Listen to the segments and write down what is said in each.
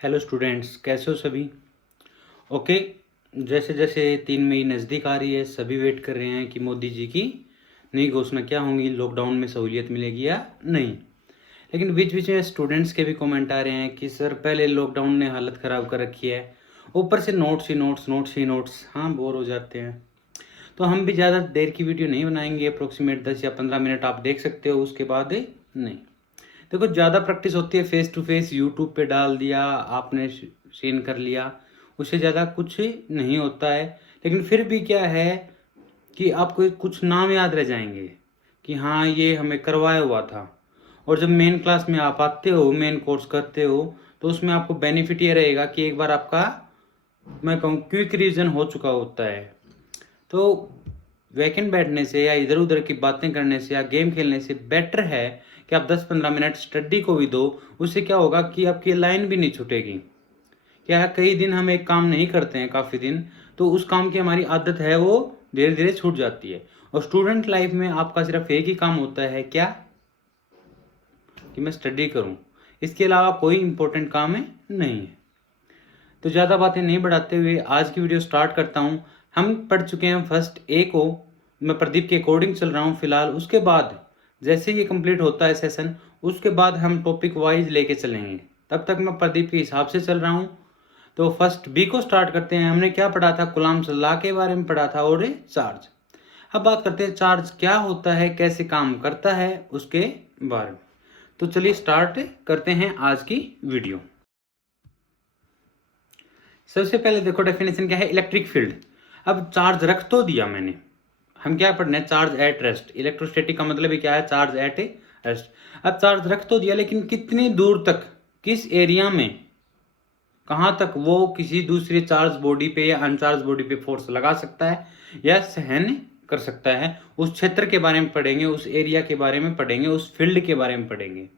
Hello students, कैसे हो सभी। ओके। जैसे जैसे 3 मई नज़दीक आ रही है, सभी वेट कर रहे हैं कि मोदी जी की नई घोषणा क्या होंगी, लॉकडाउन में सहूलियत मिलेगी या नहीं। लेकिन बीच बीच में स्टूडेंट्स के भी कमेंट आ रहे हैं कि सर पहले लॉकडाउन ने हालत ख़राब कर रखी है, ऊपर से नोट्स ही नोट्स, नोट्स ही नोट्स। हाँ, बोर हो जाते हैं। तो हम भी ज़्यादा देर की वीडियो नहीं बनाएंगे, अप्रोक्सीमेट 10 या 15 मिनट आप देख सकते हो, उसके बाद नहीं। देखो, ज़्यादा प्रैक्टिस होती है फेस टू फेस, यूट्यूब पे डाल दिया आपने, सीन कर लिया, उससे ज़्यादा कुछ नहीं होता है। लेकिन फिर भी क्या है कि आपको कुछ नाम याद रह जाएंगे कि हाँ, ये हमें करवाया हुआ था। और जब मेन क्लास में आप आते हो, मेन कोर्स करते हो, तो उसमें आपको बेनिफिट ये रहेगा कि एक बार आपका, मैं कहूँ, क्विक रिवीजन हो चुका होता है। तो वैकेंट बैठने से या इधर उधर की बातें करने से या गेम खेलने से बेटर है कि आप 10-15 मिनट स्टडी को भी दो। उससे क्या होगा कि आपकी लाइन भी नहीं छूटेगी। क्या है, कई दिन हम एक काम नहीं करते हैं, काफ़ी दिन, तो उस काम की हमारी आदत है वो धीरे धीरे छूट जाती है। और स्टूडेंट लाइफ में आपका सिर्फ एक ही काम होता है, क्या, कि मैं स्टडी करूं। इसके अलावा कोई इंपॉर्टेंट काम है नहीं है। तो ज़्यादा बातें नहीं बढ़ाते हुए आज की वीडियो स्टार्ट करता हूँ। हम पढ़ चुके हैं फर्स्ट ए को, मैं प्रदीप के अकॉर्डिंग चल रहा हूँ फिलहाल। उसके बाद जैसे ये कंप्लीट होता है सेशन, उसके बाद हम टॉपिक वाइज लेके चलेंगे। तब तक मैं प्रदीप के हिसाब से चल रहा हूँ। तो फर्स्ट बी को स्टार्ट करते हैं। हमने क्या पढ़ा था, गुलाम सल्लाह के बारे में पढ़ा था और चार्ज। अब बात करते हैं चार्ज क्या होता है, कैसे काम करता है, उसके बारे में। तो चलिए स्टार्ट करते हैं आज की वीडियो। सबसे पहले देखो डेफिनेशन क्या है, इलेक्ट्रिक फील्ड। अब चार्ज रख तो दिया मैंने, हम क्या पढ़ना है, चार्ज एट रेस्ट। इलेक्ट्रोस्टैटिक का मतलब ही क्या है, चार्ज एट रेस्ट। अब चार्ज रख तो दिया, लेकिन कितनी दूर तक, किस एरिया में, कहाँ तक वो किसी दूसरे चार्ज बॉडी पे या अनचार्ज बॉडी पे फोर्स लगा सकता है या सहन कर सकता है, उस क्षेत्र के बारे में पढ़ेंगे, उस एरिया के बारे में पढ़ेंगे, उस फील्ड के बारे में पढ़ेंगे।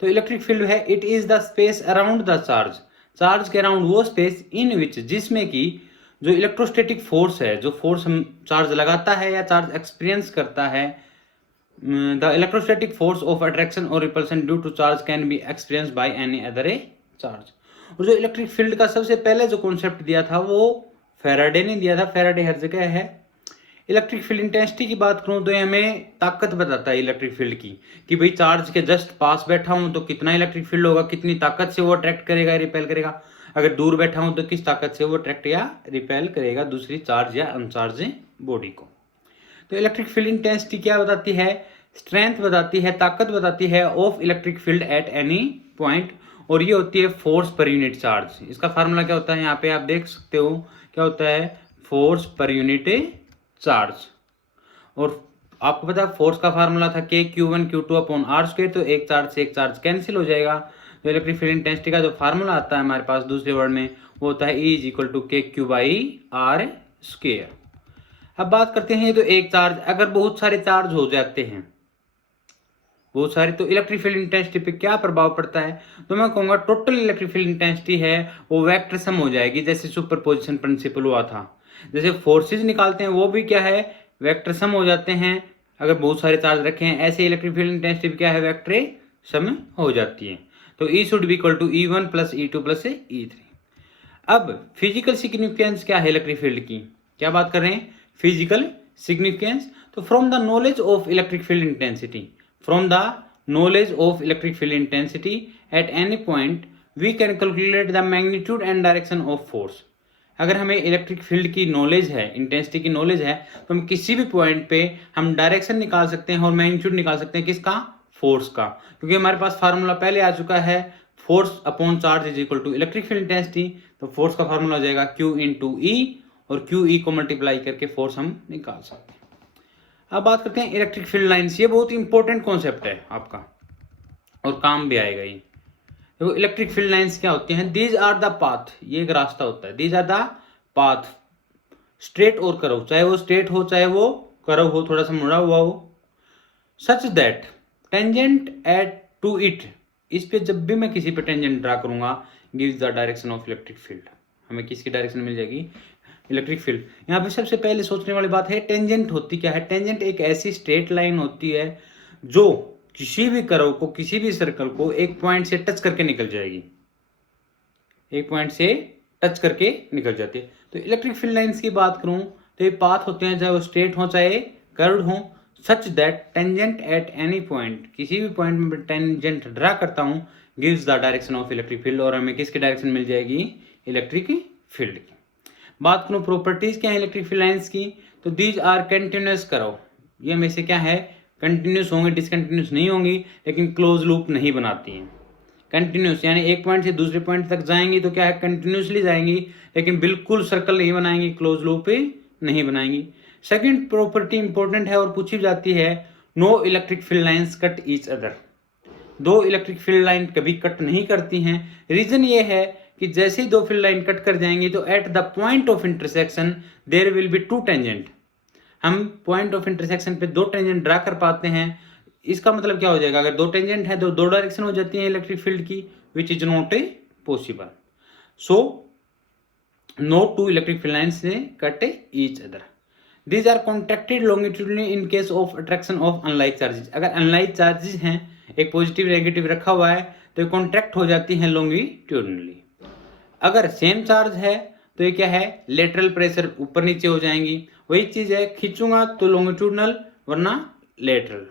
तो इलेक्ट्रिक फील्ड है, it is the space around the charge. Charge के अराउंड वो स्पेस इन विच, जिसमें कि जो इलेक्ट्रोस्टैटिक फोर्स है, जो फोर्स हम चार्ज लगाता है या चार्ज एक्सपीरियंस करता है, the electrostatic force of attraction और repulsion due to charge can be experience by any other a charge. और जो इलेक्ट्रिक फील्ड का सबसे पहले जो कॉन्सेप्ट दिया था वो फेराडे ने दिया था। फेराडे हर जगह है। इलेक्ट्रिक फील्ड इंटेंसिटी की बात करूं तो ये हमें ताकत बताता है इलेक्ट्रिक फील्ड की, कि भाई चार्ज के जस्ट पास बैठा हूं तो कितना इलेक्ट्रिक फील्ड होगा, कितनी ताकत से वो अट्रैक्ट करेगा, रिपेल करेगा। अगर दूर बैठा हूं तो किस ताकत से वो अट्रैक्ट या रिपेल करेगा दूसरी चार्ज या अनचार्ज बॉडी को। तो इलेक्ट्रिक फील्ड इंटेंसिटी क्या बताती है, स्ट्रेंथ बताती है, ताकत बताती है of electric field at any point. और ये होती है फोर्स पर यूनिट चार्ज। इसका फार्मूला क्या होता है, यहाँ पे आप देख सकते हो क्या होता है, फोर्स पर यूनिट चार्ज। और आपको पता है फोर्स का फार्मूला था Q1Q2/r²। तो एक चार्ज से एक चार्ज कैंसिल हो जाएगा। तो इलेक्ट्रिक फील्ड इंटेंसिटी का जो फार्मूला आता है हमारे पास दूसरे वर्ड में, वो होता है E = KQ/r²। अब बात करते हैं, तो एक चार्ज, अगर बहुत सारे चार्ज हो जाते हैं, बहुत सारे, तो इलेक्ट्रिक फील्ड इंटेंसिटी पे क्या प्रभाव पड़ता है। तो मैं कहूंगा टोटल इलेक्ट्रिक फील्ड इंटेंसिटी है वो वेक्टर सम हो जाएगी, जैसे सुपरपोजिशन प्रिंसिपल हुआ था। जैसे फोर्सेज निकालते हैं वो भी क्या है, वेक्टर सम हो जाते हैं। अगर बहुत सारे चार्ज रखे हैं, ऐसे इलेक्ट्रिक फील्ड इंटेंसिटी क्या है, वेक्टर सम हो जाती है। तो E should be equal to E1 + E2 + E3। अब फिजिकल सिग्निफिकेंस क्या है इलेक्ट्रिक फील्ड की, क्या बात कर रहे हैं, फिजिकल सिग्निफिकेंस। तो from the knowledge of electric field intensity, from the knowledge of electric field intensity at any point we can calculate the magnitude and direction of force. अगर हमें इलेक्ट्रिक फील्ड की नॉलेज है, intensity की knowledge है, तो हम किसी भी पॉइंट पे हम डायरेक्शन निकाल सकते हैं और मैग्नीट्यूड निकाल सकते हैं, किसका, फोर्स का। क्योंकि हमारे पास फार्मूला पहले आ चुका है, force upon charge is equal to electric field intensity. तो फोर्स का फार्मूला हो जाएगा Q × E, और QE को मल्टीप्लाई करके फोर्स हम निकाल सकते हैं। अब बात करते हैं इलेक्ट्रिक फील्ड लाइंस। ये बहुत इंपॉर्टेंट कॉन्सेप्ट है आपका और काम भी आएगा ये। तो इलेक्ट्रिक फील्ड लाइंस क्या होती हैं, दीज आर द पाथ, ये एक रास्ता होता है, these are the path, straight और करव, चाहे वो स्ट्रेट हो चाहे वो करव हो, थोड़ा सा मुड़ा हुआ हो, such that tangent at to it, इस पे जब भी मैं किसी पे टेंजेंट ड्रा करूंगा, gives the direction of electric field, हमें किसकी डायरेक्शन मिल जाएगी, इलेक्ट्रिक फील्ड। यहाँ पे सबसे पहले सोचने वाली बात है, टेंजेंट होती क्या है। टेंजेंट एक ऐसी स्ट्रेट लाइन होती है जो किसी भी कर्व को, किसी भी सर्कल को एक पॉइंट से टच करके निकल जाएगी, एक पॉइंट से टच करके निकल जाती है। तो इलेक्ट्रिक फील्ड लाइंस की बात करूं तो ये पाथ होते हैं, चाहे वो स्ट्रेट हो चाहे कर्व्ड हो, such that tangent eight any point, किसी भी पॉइंट में टेंजेंट ड्रा करता हूं, gives the direction of electric field, और हमें किसकी डायरेक्शन मिल जाएगी, इलेक्ट्रिक फील्ड की। बात करूं प्रॉपर्टीज क्या है इलेक्ट्रिक फील्ड लाइंस की, तो दीज आर कंटिन्यूस करो, ये में से क्या है, कंटिन्यूस होंगी, डिसकंटिन्यूस नहीं होंगी, लेकिन क्लोज लूप नहीं बनाती हैं। कंटिन्यूस यानी एक पॉइंट से दूसरे पॉइंट तक जाएंगी तो क्या है, कंटिन्यूसली जाएंगी, लेकिन बिल्कुल सर्कल नहीं बनाएंगी, क्लोज लूप नहीं बनाएंगी। सेकंड प्रॉपर्टी इंपॉर्टेंट है और पूछी जाती है, no electric field lines cut each other, दो इलेक्ट्रिक फील्ड लाइन कभी कट नहीं करती हैं। रीजन ये है कि जैसे ही दो फील्ड लाइन कट कर जाएंगी तो at the point of intersection there will be two tangent, हम पॉइंट ऑफ इंटरसेक्शन पे दो टेंजेंट ड्रा कर पाते हैं। इसका मतलब क्या हो जाएगा, अगर दो टेंजेंट है तो दो डायरेक्शन हो जाती है इलेक्ट्रिक फील्ड की, which is not possible. So no two electric field lines cut each other. These are contracted longitudinally in case of attraction of unlike charges, अगर अनलाइक चार्जेस हैं, एक पॉजिटिव नेगेटिव रखा हुआ है तो ये कॉन्ट्रैक्ट हो जाती हैं लॉन्गिट्यूडनली। अगर सेम चार्ज है तो ये क्या है, लेटरल प्रेशर ऊपर नीचे हो जाएंगी, वही चीज है, खींचूंगा तो लॉन्गिट्यूडनल वरना लेटरल।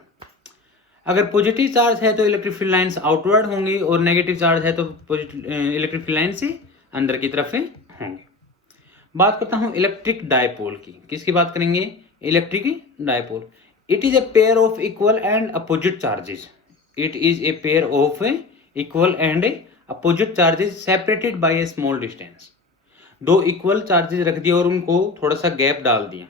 अगर पॉजिटिव चार्ज है तो इलेक्ट्रिक फील्ड लाइंस आउटवर्ड होंगी, और नेगेटिव चार्ज है तो इलेक्ट्रिक फील्ड लाइंस अंदर की तरफ होंगी। बात करता हूं इलेक्ट्रिक डायपोल की, किसकी बात करेंगे, electric dipole. It is a pair of equal and opposite charges, it is a pair of equal and opposite charges separated by A small distance, दो इक्वल चार्जेस रख दिए और उनको थोड़ा सा गैप डाल दिया,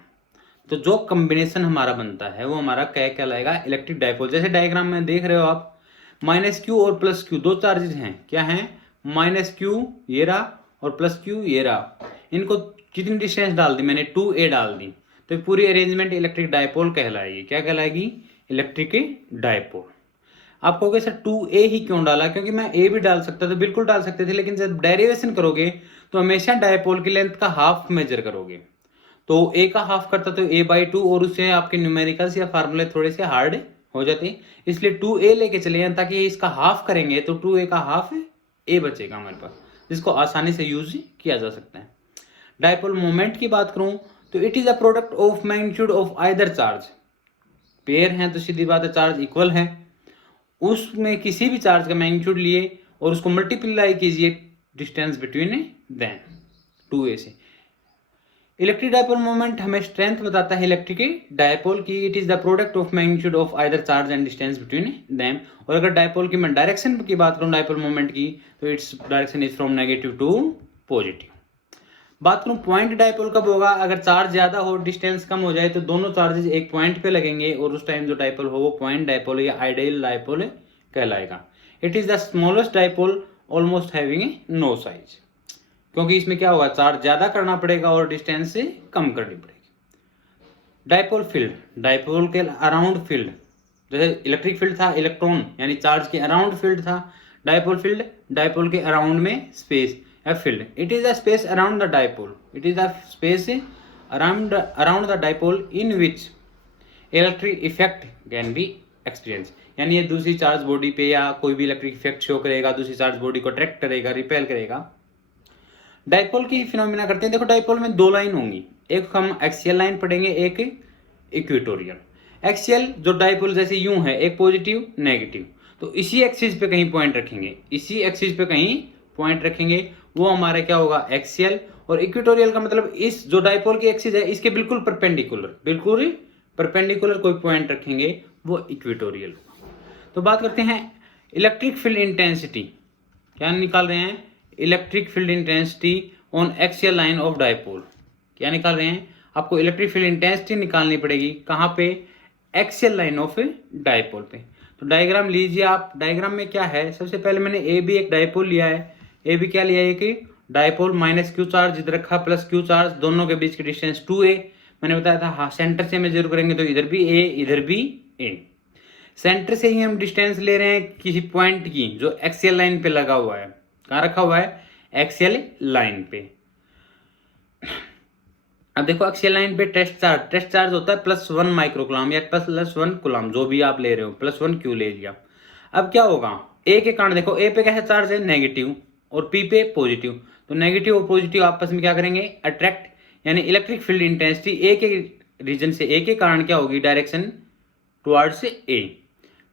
तो जो कॉम्बिनेशन हमारा बनता है वो हमारा क्या कहलाएगा, इलेक्ट्रिक डायपोल। जैसे डायग्राम में देख रहे हो आप, माइनस क्यू और प्लस क्यू दो चार्जेस हैं, क्या हैं, माइनस क्यू ये रहा और प्लस क्यू ये रहा, इनको कितनी डिस्टेंस डाल दी मैंने, 2a डाल दी, तो पूरी अरेंजमेंट इलेक्ट्रिक डायपोल कहलाएगी, क्या कहलाएगी, इलेक्ट्रिक डायपोल। आप कहोगे सर 2a ही क्यों डाला, क्योंकि मैं a भी डाल सकता था, बिल्कुल डाल सकते थे, लेकिन जब डेरिवेशन करोगे तो हमेशा डायपोल की लेंथ का हाफ मेजर करोगे, तो a का हाफ करता तो a/2, और उससे आपके न्यूमेरिकल्स या फार्मूले थोड़े से हार्ड हो जाते, इसलिए 2a लेके चले हैं, ताकि इसका हाफ करेंगे तो 2a का हाफ a बचेगा हमारे पास, जिसको आसानी से यूज किया जा सकता है। डायपोल मोमेंट की बात करूं तो it is a product of magnitude of either charge, pair हैं तो सीधी बात है चार्ज इक्वल है, उसमें किसी भी चार्ज का मैग्नीट्यूड लिए और उसको मल्टीप्लाई कीजिए डिस्टेंस बिटवीन देम 2a से। इलेक्ट्रिक डायपोल मोमेंट हमें स्ट्रेंथ बताता है इलेक्ट्रिक डायपोल की, it is the product of magnitude of either charge and distance between them. और अगर डायपोल की मैं डायरेक्शन की बात करूं डायपोल मोमेंट की, तो its direction is from negative to positive. बात करूं पॉइंट डायपोल कब होगा, अगर चार्ज ज्यादा हो डिस्टेंस कम हो जाए तो दोनों चार्जेस एक पॉइंट पे लगेंगे, और उस टाइम जो डायपोल हो वो पॉइंट डायपोल या आइडियल डायपोल कहलाएगा। It is the smallest dipole almost having no size, क्योंकि इसमें क्या होगा, चार्ज ज्यादा करना पड़ेगा और डिस्टेंस से कम करनी पड़ेगी। डायपोल फील्ड, डायपोल के अराउंड फील्ड, जैसे इलेक्ट्रिक फील्ड था इलेक्ट्रॉन यानी चार्ज के अराउंड फील्ड था, डायपोल फील्ड डायपोल के अराउंड में स्पेस या field. It is the space around the dipole, it is the space around the dipole in which electric effect can be experience, यानी ये दूसरी charge body पे या कोई भी इलेक्ट्रिक इफेक्ट शो करेगा, दूसरी चार्ज बॉडी को अट्रैक्ट करेगा, रिपेल करेगा। डायपोल की फिनोमिना करते हैं, देखो डायपोल में दो लाइन होंगी, एक हम एक्सियल लाइन पढ़ेंगे, एक इक्वेटोरियल। एक्सियल जो डायपोल जैसे यूं है, एक पॉजिटिव नेगेटिव, तो इसी एक्सिस पे कहीं पॉइंट रखेंगे, इसी एक्सिस पे कहीं पॉइंट रखेंगे, वो हमारा क्या होगा, एक्सियल। और इक्वेटोरियल का मतलब इस जो डायपोल की एक्सिस है इसके बिल्कुल परपेंडिकुलर कोई पॉइंट रखेंगे, वो इक्वेटोरियल होगा। तो बात करते हैं इलेक्ट्रिक फील्ड इंटेंसिटी, क्या निकाल रहे हैं, electric field intensity on axial line of dipole. क्या निकाल रहे हैं, आपको इलेक्ट्रिक फील्ड इंटेंसिटी निकालनी पड़ेगी, कहाँ पे, एक्सियल लाइन ऑफ डायपोल पे। तो डायग्राम लीजिए आप, डायग्राम में क्या है, सबसे पहले मैंने ए बी एक डायपोल लिया है, ए बी क्या लिया है कि डायपोल, माइनस क्यू चार्ज इधर रखा, प्लस क्यू चार्ज, दोनों के बीच की डिस्टेंस 2a, मैंने बताया था हाँ सेंटर से मेजर करेंगे तो इधर भी a इधर भी a, सेंटर से ही हम डिस्टेंस ले रहे हैं किसी पॉइंट की जो एक्सियल लाइन पे लगा हुआ है, कहाँ रखा हुआ है, एक्सियल लाइन पे। अब देखो एक्सियल लाइन पे टेस्ट चार्ज होता है +1 माइक्रोकूलम या +1 कूलम, जो भी आप ले रहे हो, +1 क्यू ले लिया। अब क्या होगा, ए के कारण देखो ए पे कैसे चार्ज है, नेगेटिव, और पी पे पॉजिटिव, तो नेगेटिव और पॉजिटिव आपस में क्या करेंगे, अट्रैक्ट, यानी इलेक्ट्रिक फील्ड इंटेंसिटी ए के रीजन से, ए के कारण क्या होगी, डायरेक्शन टुवर्ड्स ए।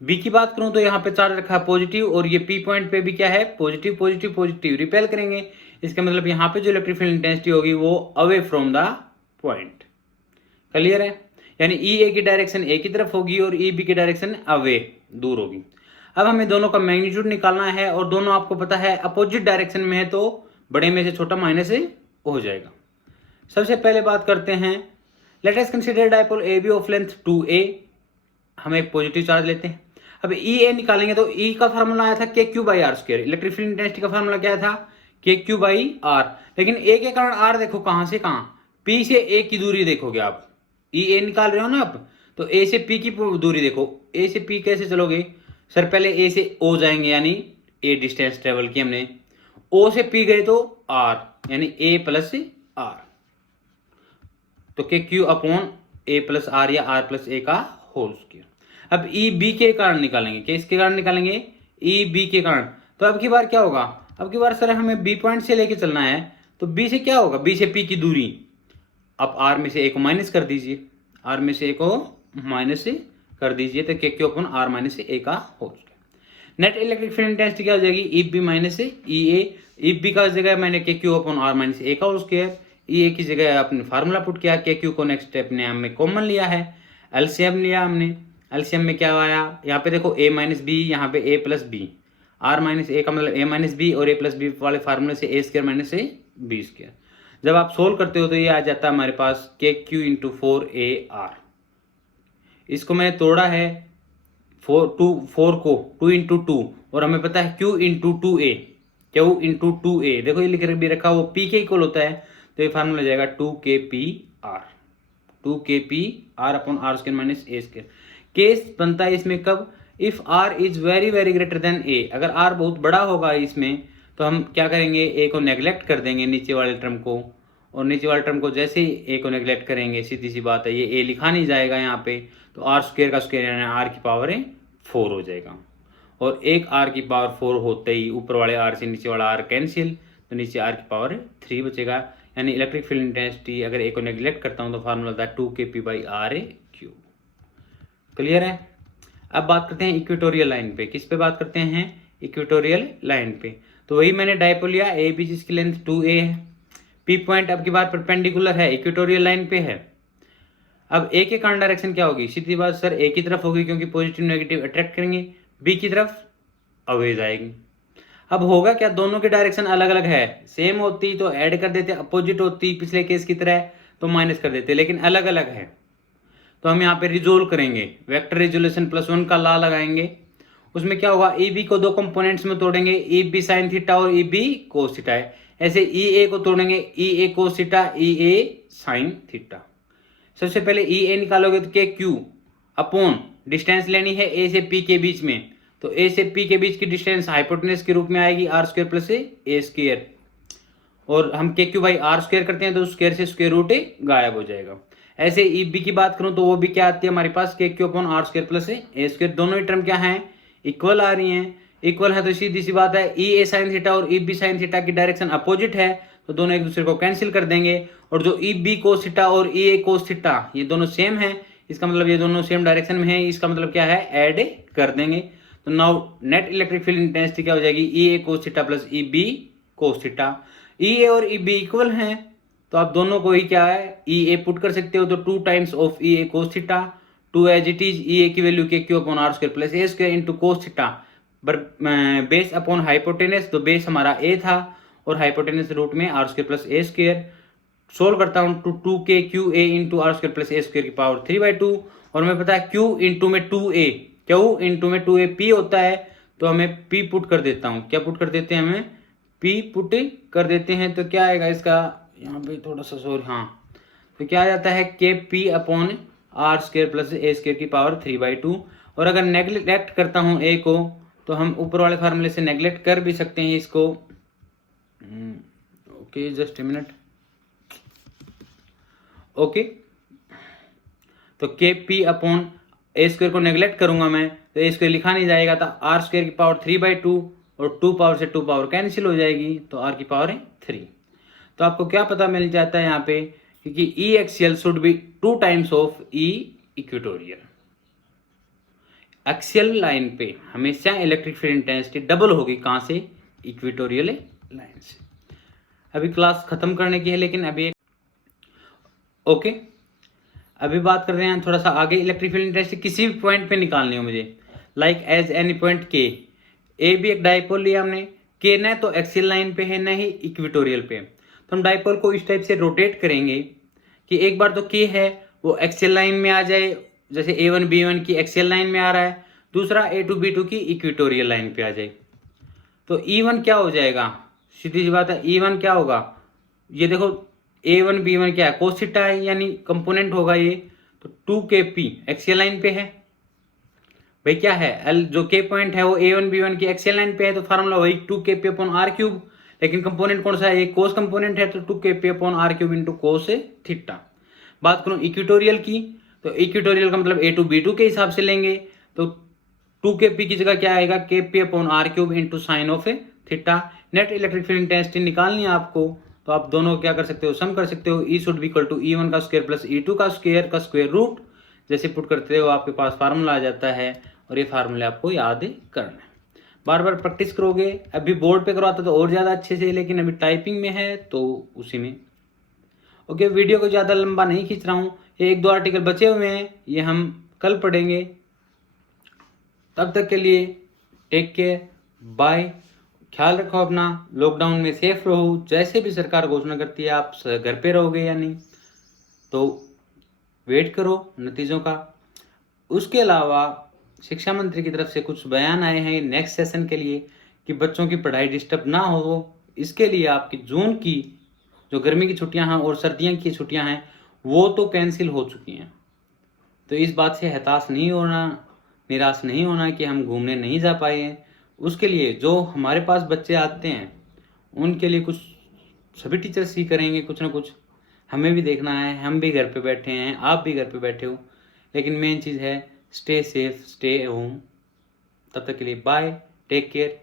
बी की बात करूं तो यहाँ पे चार्ज रखा है पॉजिटिव, और ये पी पॉइंट पे भी क्या है, पॉजिटिव पॉजिटिव पॉजिटिव, रिपेल करेंगे। इसका मतलब यहाँ पे जो इलेक्ट्रिक फील्ड इंटेंसिटी होगी वो away from the point. Clear है, यानी ई ए की डायरेक्शन ए की तरफ होगी और ई बी की डायरेक्शन अवे, दूर होगी। अब हमें दोनों का मैग्नीट्यूड निकालना है, और दोनों आपको पता है अपोजिट डायरेक्शन में है, तो बड़े में से छोटा माइनस हो जाएगा। सबसे पहले बात करते हैं, let us consider dipole A B of length 2a, हम एक पॉजिटिव चार्ज लेते हैं। अब ई ए निकालेंगे तो ई का फार्मूला आया था k q by r square, electric field intensity का फार्मूला क्या था, के क्यू बाई आर। लेकिन ए के कारण आर देखो कहां से कहां, पी से ए की दूरी देखोगे आप, ई ए निकाल रहे हो ना आप, तो ए से पी की दूरी देखो, ए से पी कैसे चलोगे सर, पहले ए से ओ जाएंगे, यानी ए डिस्टेंस ट्रेवल की हमने, ओ से पी गए तो आर, यानी ए प्लस आर, तो k q upon a plus r या आर प्लस ए का होल स्क्वायर। अब ई बी के कारण निकालेंगे, किसके कारण निकालेंगे, ई बी के कारण। तो अब की बार क्या होगा, अब की बार सर हमें बी पॉइंट से लेके चलना है, तो बी से क्या होगा, बी से पी की दूरी, अब आर में से ए को माइनस कर दीजिए, आर में से ए को माइनस कर दीजिए, तो k q upon r minus ए का whole square. Net electric field intensity क्या हो जाएगी, E B minus E A, E B का जगह मैंने k q upon r minus ए का होल स्क्वायर, ई ए की जगह आपने फार्मूला पुट किया, के क्यू को नेक्स्ट स्टेप ने हमने कॉमन लिया है, एलसीएम लिया हमने, एलसीएम में क्या आया, यहाँ पे देखो a माइनस बी, यहाँ पे a plus B, or minus ए का मतलब a माइनस बी, और a प्लस बी वाले फार्मूले से a square minus A B square. जब आप सोल्व करते हो तो ये आ जाता है हमारे पास के क्यू इंटू 4ar। इसको मैंने तोड़ा है 4 को 2 इंटू 2, और हमें पता है q into 2a, Q into 2a, देखो ये लिख भी रखा वो p के इक्वल होता है, तो ये फार्मूला जाएगा 2kpr, 2kpr upon r square minus a square. Case बनता है इसमें कब, if r is very very greater than a, अगर r बहुत बड़ा होगा इसमें, तो हम क्या करेंगे, a को नेग्लेक्ट कर देंगे नीचे वाले टर्म को, और नीचे वाले टर्म को जैसे ही a को नेग्लेक्ट करेंगे, सीधी सी बात है ये a लिखा नहीं जाएगा यहाँ पे, तो आर स्क्वायर का स्क्वायर यानी r की पावर 4 हो जाएगा, और एक r की पावर 4 होते ही ऊपर वाले r से नीचे वाला r कैंसिल, तो नीचे r की पावर 3 बचेगा, यानी इलेक्ट्रिक फील्ड इंटेंसिटी अगर a को नेग्लेक्ट करता हूँ तो फार्मूला था 2kp/r क्यूब। क्लियर है। अब बात करते हैं इक्वेटोरियल लाइन पे, किस पे बात करते हैं, इक्वेटोरियल लाइन पे। तो वही मैंने डायपोल लिया ए बी जिसकी लेंथ 2a है, पी पॉइंट अब की बार परपेंडिकुलर है, इक्वेटोरियल लाइन पे है। अब ए के कारण डायरेक्शन क्या होगी, सीधी बात सर ए की तरफ होगी क्योंकि पॉजिटिव नेगेटिव अट्रैक्ट करेंगे, बी की तरफ अवे जाएगी। अब होगा क्या, दोनों की डायरेक्शन अलग अलग है, सेम होती तो ऐड कर देते, अपोजिट होती पिछले केस की तरह तो माइनस कर देते, लेकिन अलग अलग है, तो हम यहाँ पे रिजोल्व करेंगे, वेक्टर रिजोल्यूशन +1 का लॉ लगाएंगे। उसमें क्या होगा, ई बी को दो कंपोनेंट्स में तोड़ेंगे, ई बी साइन थीटा और ई बी कोस थीटा है, ऐसे ई ए को तोड़ेंगे, ई ए कोस थीटा, ई ए साइन थीटा। सबसे पहले ई ए निकालोगे तो के क्यू अपॉन डिस्टेंस लेनी है ए से पी के बीच में, तो ए से पी के बीच की डिस्टेंस हाइपोटेनस के रूप में आएगी r square plus a square, और हम के क्यू बाई आर स्क्वायर करते हैं तो स्क्वायर से स्क्वायर रूट गायब हो जाएगा। ऐसे ई बी की बात करूं तो वो भी क्या आती है हमारे पास, k q upon r square plus a square, दोनों ही टर्म क्या हैं, इक्वल आ रही हैं, इक्वल है तो सीधी सी बात है ई ए साइन थीटा और ई बी साइन थीटा की डायरेक्शन अपोजिट है, तो दोनों एक दूसरे को कैंसिल कर देंगे, और जो ई बी कोस थीटा और ई ए कोस थीटा ये दोनों सेम है, इसका मतलब ये दोनों सेम डायरेक्शन में है, इसका मतलब क्या है, ऐड कर देंगे। तो now net electric field intensity क्या हो जाएगी, E A cos theta plus E B cos theta. E A और ई बी इक्वल हैं तो आप दोनों को ही क्या है, ई ए पुट कर सकते हो, तो 2 times of E A cos theta, 2 as it is, E a की वैल्यू के q upon r square plus a square into cos theta base upon hypotenuse, तो बेस हमारा ए था और हाइपोटेनस रूट में r square plus a square. Solve करता हूँ to 2k q a into r square plus a square की power 3/2, और हमें पता है q इंटू में 2a, क्यू इंटू में 2a p होता है, तो हमें p पुट कर देता हूँ, क्या पुट कर देते हैं, हमें p पुट कर देते हैं, तो क्या आएगा इसका, यहाँ पे थोड़ा सा सॉरी, हाँ, तो क्या आ जाता है k p upon r square plus a square की पावर 3/2, और अगर नेग्लेक्ट करता हूँ a को तो हम ऊपर वाले फार्मूले से नेग्लेक्ट कर भी सकते हैं इसको, okay just a minute, okay, तो के पी अपॉन ए स्क्वायर को नेग्लेक्ट करूंगा मैं तो ए स्क्वायर लिखा नहीं जाएगा, तो आर स्क्वायर की पावर 3/2 और 2 पावर से 2 पावर कैंसिल हो जाएगी, तो r की पावर है 3। तो आपको क्या पता मिल जाता है यहाँ पे, क्योंकि E axial should be 2 times of E equatorial. Axial line पे हमेशा इलेक्ट्रिक फील्ड इंटेंसिटी डबल होगी, कहाँ से, इक्वेटोरियल लाइन से। अभी क्लास खत्म करने की है, लेकिन अभी ओके अभी बात कर रहे हैं थोड़ा सा आगे। इलेक्ट्रिक फील्ड इंटेंसिटी किसी भी पॉइंट पे निकालनी हो मुझे, लाइक एज एनी पॉइंट के, ए भी एक डाइपोल लिया हमने, के न तो एक्सियल लाइन पे है न ही इक्वेटोरियल पे, तो हम डाइपोल को इस टाइप से रोटेट करेंगे कि एक बार तो के है वो एक्सियल लाइन में आ जाए, जैसे A1 B1 की एक्सियल लाइन में आ रहा है, दूसरा A2 B2 की इक्वेटोरियल लाइन पे आ जाए। तो E1 क्या हो जाएगा, सीधी सी बात है, E1 क्या होगा, ये देखो A1 B1 क्या है, कोस थीटा है, यानी कंपोनेंट होगा ये, तो 2kp एक्सियल लाइन पे है भाई, क्या है L जो K पॉइंट है वो A1 B1 की एक्सियल लाइन पे है, तो फार्मूला वही 2kp अपॉन r क्यूब, लेकिन कंपोनेंट कौन सा है, ये कोस कंपोनेंट है, तो 2kp upon r cube into cos theta. बात करूं इक्वेटोरियल की, तो इक्वेटोरियल का मतलब A2 B2 के हिसाब से लेंगे, तो 2kp की जगह क्या आएगा, kp upon r cube into sine of theta. Net electric field intensity निकालनी है आपको, तो आप दोनों क्या कर सकते हो, सम कर सकते हो, E should be equal to E1 का स्क्वायर प्लस E2 का स्क्वायर रूट, जैसे पुट करते हो आपके पास फार्मूला आ जाता है, और ये फार्मूले आपको याद करना है, बार बार प्रैक्टिस करोगे। अभी बोर्ड पे करवाता तो और ज़्यादा अच्छे से, लेकिन अभी टाइपिंग में है तो उसी में। ओके, वीडियो को ज़्यादा लंबा नहीं खींच रहा हूँ, ये 1-2 आर्टिकल बचे हुए हैं, ये हम कल पढ़ेंगे। तब तक के लिए टेक केयर, बाय, ख्याल रखो अपना, लॉकडाउन में सेफ रहो। जैसे भी सरकार घोषणा करती है, आप घर पे रहोगे या नहीं, तो वेट करो नतीजों का। उसके अलावा शिक्षा मंत्री की तरफ से कुछ बयान आए हैं नेक्स्ट सेशन के लिए, कि बच्चों की पढ़ाई डिस्टर्ब ना हो, इसके लिए आपकी जून की जो गर्मी की छुट्टियां हैं और सर्दियों की छुट्टियां हैं वो तो कैंसिल हो चुकी हैं। तो इस बात से हताश नहीं होना, निराश नहीं होना कि हम घूमने नहीं जा पाए हैं। उसके लिए जो हमारे पास बच्चे आते हैं उनके लिए कुछ सभी टीचर्स ही करेंगे, कुछ ना कुछ हमें भी देखना है। हम भी घर पे बैठे हैं, आप भी घर पे बैठे हो, लेकिन मेन चीज़ है स्टे सेफ, स्टे होम। तब तक के लिए बाय, टेक केयर।